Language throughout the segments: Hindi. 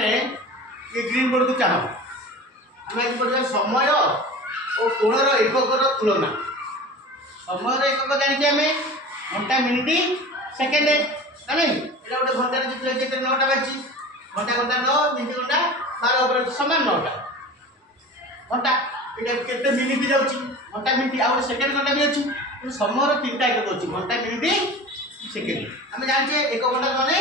मैंने ये ग्रीन बोर्ड को चाह आम पढ़ा समय और कोणर एककर तुलना। समय एकक जानी आम घंटा मिनिट सेकेंड ना नहीं ये गोटे घंटार जितने 9टा बाजी घंटा घंटा 9 मिनिट घंटा 12 सामान 9टा घंटा ये केते मिनिट जाऊँगी घंटा मिनिट आउ सेकेंड घंटा भी अच्छी समय 3टा एकक अच्छी घंटा मिनिट सेकेंड। आम जाने 1 घंटा मैंने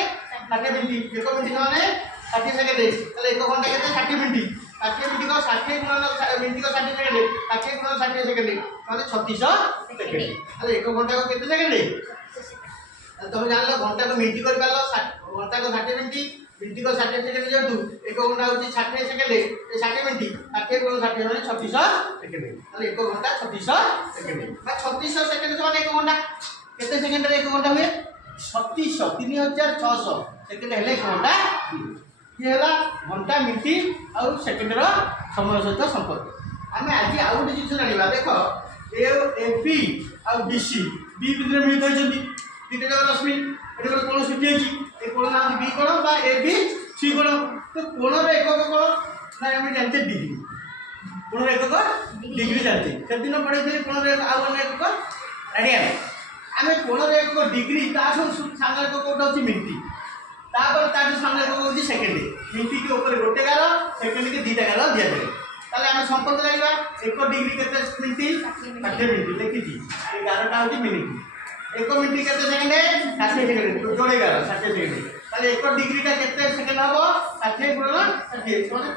60 मिनिट 1 मिनिट मैंने 60 सेकेंड 1 घंटा के 60 मिनिट 60 मिनिट को 60 गुणन मिनिट को 60 सेकेंड 60 गुणन 60 सेकेंड मतलब 3600 सेकेंड। अरे 1 घंटा को केते सेकेंड तुम जान घंटा को मिनिट कर पार घंटा को 60 मिनिट को 60 सेकेंड जेहतु 1 घंटा हूँ 60 सेकेंड 60 मिनिट 60 गुण 60 मैंने 3600 सेकेंड 1 घंटा 3600 सेकेंड 3600 सेकेंड मैंने 1 घंटा केते सेकेंड 1 घंटा हुए 3600 3600 सेकेंड हेले 1 घंटा ये है घंटा मिनिट और सेकेंड समय सहित संपर्क। आम आज आउ गोटे जिन जाना देख एपी और बीसी बी भितर मिलित होती दुईटा जाक रश्मि ये गोटे कोण सृष्टि होती कोण ना बी कोण बा ए बी सी कोण तो कोणर एकक कोण ना आम जानते डिग्री कोणर एकक डिग्री जानते से दिन पढ़े कोणर आउ एकक रेडियन आम कोणर एकक डिग्री सामने एकक कौट अच्छी मिनिट सामने एकक होती सेकेंड मिनिट के ऊपर गोटे गार सेकेंड के 2टा गार दि जाए ताले आम संपर्क जाना 1 डिग्री केते मिनिट 60 मिनिट लिखी गारटा हूँ मिनिट 1 मिनिट केते सेकेंड 60 सेकेंड जोड़े गार 60 सेकेंड ताले 1 डिग्री टा केते सेकेंड हम 60 गुणन 60 मतलब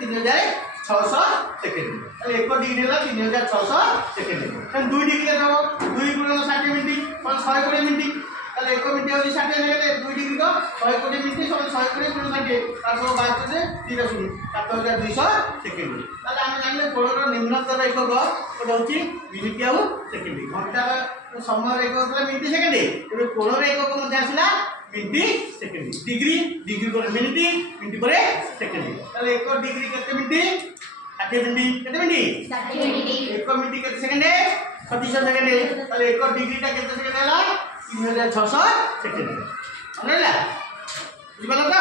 3600 सेकेंड ताले 1 डिग्री है 3600 सेकेंड 2 डिग्री केते हम 2 गुणन 60 मिनिट 120 मिनिट ताले 1 मिनिट होची 60 सेकेंड 2 डिग्री को 120 मिनिट 120 गुणन 60 ताको बात से 3 शून्य 7200 सेकेंड ताले आम जानले कोणर निम्नतर एकक गोटे होची मिनिट आउ सेकेंड घंटार समय एकक मिनिट सेकेंड ए कोणर एकक मध्य आसला minute second degree degree per minute minute पर सेकेंड ताले 1 डिग्री केते मिनिट 60 मिनिट केते मिनिट 60 मिनिट 1 मिनिट केते सेकेंड 3600 सेकेंड ताले 1 डिग्री टा केते सेकेंड हला 3600 सेकेंड। बुझिपाल तो